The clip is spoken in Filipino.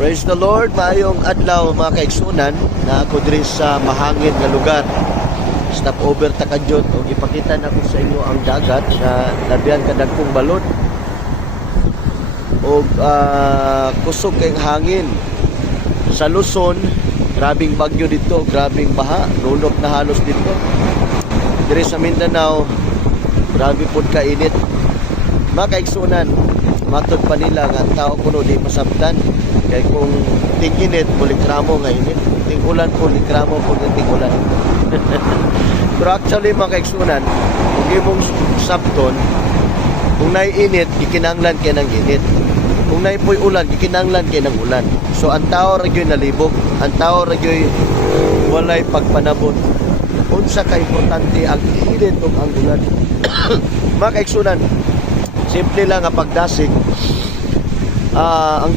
Praise the Lord, maayong adlaw mga kaigsunan na ako diri sa mahangin nga lugar. Stop over ta kadyon o ipakita na ko sa inyo ang dagat na labihan kadagkong balod. O kusog kay hangin. Sa Luzon, grabing bagyo dito, grabing baha, nunok na halos dito. Diri sa Mindanao, grabe pud ka init. Mga kaigsunan, matod pa nila nga tao kuno di masabtan. Kaya kung ting-init, pulikramo nga init. Ting-ulan, pulikramo po ng ting-ulan. Pero actually, mga kaigsunan, kung imong sabton, kung naiinit, ikinanglan kayo ng init. Kung naipoy ulan, ikinanglan kayo ng ulan. So, ang tao ragyo'y nalibog. Ang tao ragyo'y walay pagpanabot. Unsa ka importante ang init o ang ulan. Mga kaigsunan, simple lang ang pagdasig. Ang